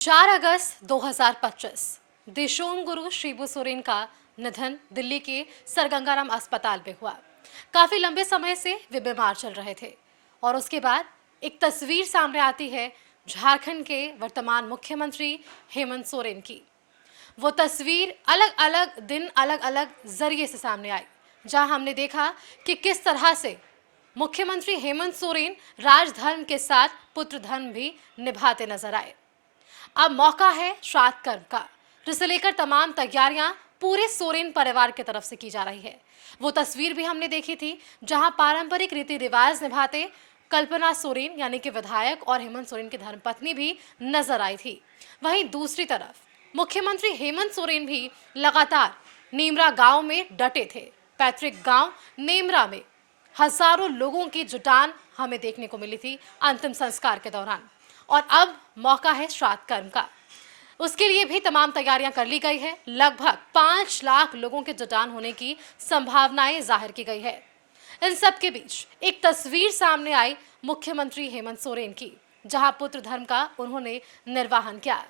4 अगस्त 2025 देशोम गुरु शिबू सोरेन का निधन दिल्ली के सर गंगाराम अस्पताल में हुआ। काफी लंबे समय से वे बीमार चल रहे थे और उसके बाद एक तस्वीर सामने आती है झारखंड के वर्तमान मुख्यमंत्री हेमंत सोरेन की। वो तस्वीर अलग अलग दिन अलग अलग जरिए से सामने आई, जहां हमने देखा कि किस तरह से मुख्यमंत्री हेमंत सोरेन राजधर्म के साथ पुत्र धर्म भी निभाते नजर आए। अब मौका है श्राद्ध कर्म का, जिसे लेकर तमाम तैयारियां पूरे सोरेन परिवार की तरफ से की जा रही है। वो तस्वीर भी हमने देखी थी जहां पारंपरिक रीति रिवाज निभाते कल्पना सोरेन यानी कि विधायक और हेमंत सोरेन की धर्मपत्नी भी नजर आई थी। वहीं दूसरी तरफ मुख्यमंत्री हेमंत सोरेन भी लगातार नेमरा गांव में डटे थे। पैतृक गांव नेमरा में हजारों लोगों की जुटान हमें देखने को मिली थी अंतिम संस्कार के दौरान, और अब मौका है श्राद्ध कर्म का। उसके लिए भी तमाम तैयारियां कर ली गई है। लगभग 5 लाख लोगों के जुटान होने की संभावनाएं जाहिर की गई है। इन सब के बीच एक तस्वीर सामने आई मुख्यमंत्री हेमंत सोरेन की, जहां पुत्र धर्म का उन्होंने निर्वाहन किया।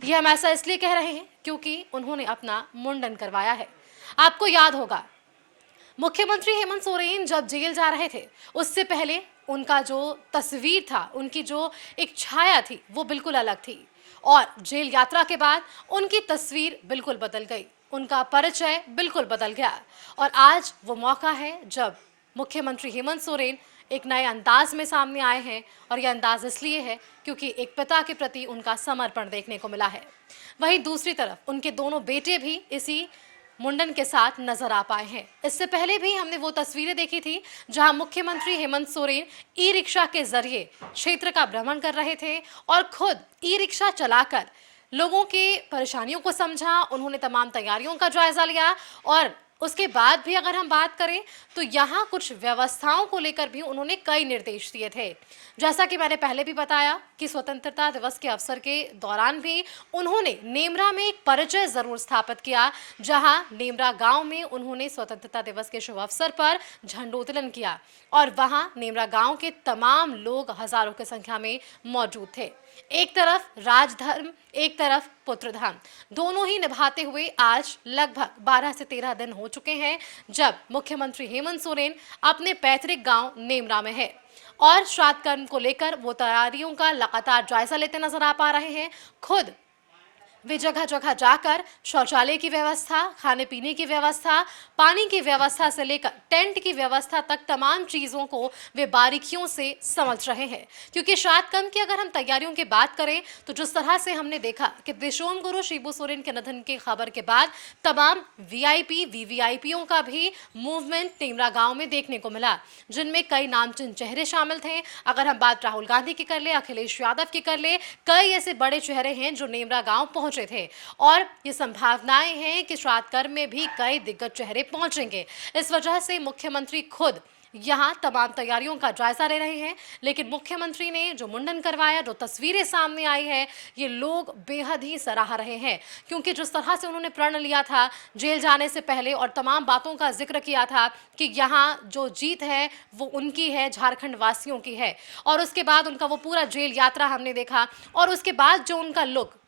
यह हम ऐसा इसलिए कह रहे हैं क्योंकि उन्होंने अपना मुंडन करवाया है। आपको याद होगा, मुख्यमंत्री हेमंत सोरेन जब जेल जा रहे थे उससे पहले उनका जो तस्वीर था, उनकी जो एक छाया थी, वो बिल्कुल अलग थी, और जेल यात्रा के बाद उनकी तस्वीर बिल्कुल बदल गई, उनका परिचय बिल्कुल बदल गया। और आज वो मौका है जब मुख्यमंत्री हेमंत सोरेन एक नए अंदाज में सामने आए हैं, और यह अंदाज इसलिए है क्योंकि एक पिता के प्रति उनका समर्पण देखने को मिला है। वहीं दूसरी तरफ उनके दोनों बेटे भी इसी मुंडन के साथ नजर आ पाए हैं। इससे पहले भी हमने वो तस्वीरें देखी थी जहां मुख्यमंत्री हेमंत सोरेन ई रिक्शा के जरिए क्षेत्र का भ्रमण कर रहे थे और खुद ई रिक्शा चलाकर लोगों की परेशानियों को समझा। उन्होंने तमाम तैयारियों का जायजा लिया, और उसके बाद भी अगर हम बात करें तो यहाँ कुछ व्यवस्थाओं को लेकर भी उन्होंने कई निर्देश दिए थे। जैसा कि मैंने पहले भी बताया कि स्वतंत्रता दिवस के अवसर के दौरान भी उन्होंने नेमरा में एक परिचय जरूर स्थापित किया, जहां नेमरा गांव में उन्होंने स्वतंत्रता दिवस के शुभ अवसर पर झंडोत्तोलन किया, और वहां नेमरा गांव के तमाम लोग हजारों की संख्या में मौजूद थे। एक तरफ राजधर्म, एक तरफ पुत्र धर्म, दोनों ही निभाते हुए आज लगभग 12 से 13 दिन हो चुके हैं जब मुख्यमंत्री हेमंत सोरेन अपने पैतृक गांव नेमरा में है, और श्राद्ध कर्म को लेकर वो तैयारियों का लगातार जायजा लेते नजर आ पा रहे हैं। खुद वे जगह जगह जाकर शौचालय की व्यवस्था, खाने पीने की व्यवस्था, पानी की व्यवस्था से लेकर टेंट की व्यवस्था तक तमाम चीजों को वे बारीकियों से समझ रहे हैं। क्योंकि श्राद्ध कर्म की अगर हम तैयारियों की बात करें तो जिस तरह से हमने देखा कि देशोम गुरु शिबू सोरेन के निधन की खबर के बाद तमाम वीआईपी, वीवीआईपीओं का भी मूवमेंट नेमरा गांव में देखने को मिला, जिनमें कई नामचीन चेहरे शामिल थे। अगर हम बात राहुल गांधी की कर ले, अखिलेश यादव की कर ले, कई ऐसे बड़े चेहरे हैं जो नेमरा गांव पहुंचे थे, और ये संभावनाएं हैं कि श्राद्ध कर्म में भी कई दिग्गज चेहरे पहुंचेंगे। इस वजह से मुख्यमंत्री खुद यहां तमाम तैयारियों का जायजा ले रहे हैं। लेकिन मुख्यमंत्री ने जो मुंडन करवाया, जो तस्वीरें सामने आई है, ये लोग बेहद ही सराह रहे हैं, क्योंकि जिस तरह से उन्होंने प्रण लिया था जेल जाने से पहले और तमाम बातों का जिक्र किया था कि यहाँ जो जीत है वो उनकी है, झारखंड वासियों की है, और उसके बाद उनका वो पूरा जेल यात्रा हमने देखा, और उसके बाद जो उनका लुक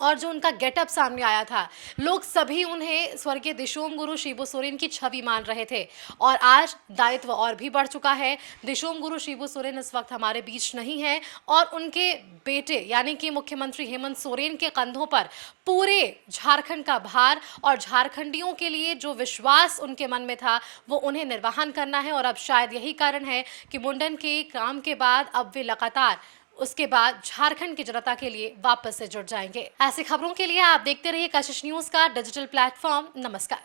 और जो उनका गेटअप सामने आया था, लोग सभी उन्हें स्वर्गीय देशोम गुरु शिबू सोरेन की छवि मान रहे थे। और आज दायित्व और भी बढ़ चुका है। देशोम गुरु शिबू सोरेन इस वक्त हमारे बीच नहीं है, और उनके बेटे यानी कि मुख्यमंत्री हेमंत सोरेन के कंधों पर पूरे झारखंड का भार, और झारखंडियों के लिए जो विश्वास उनके मन में था वो उन्हें निर्वहन करना है। और अब शायद यही कारण है कि मुंडन के काम के बाद अब वे लगातार उसके बाद झारखंड की जनता के लिए वापस से जुड़ जाएंगे। ऐसी खबरों के लिए आप देखते रहिए कशिश न्यूज का डिजिटल प्लेटफॉर्म। नमस्कार।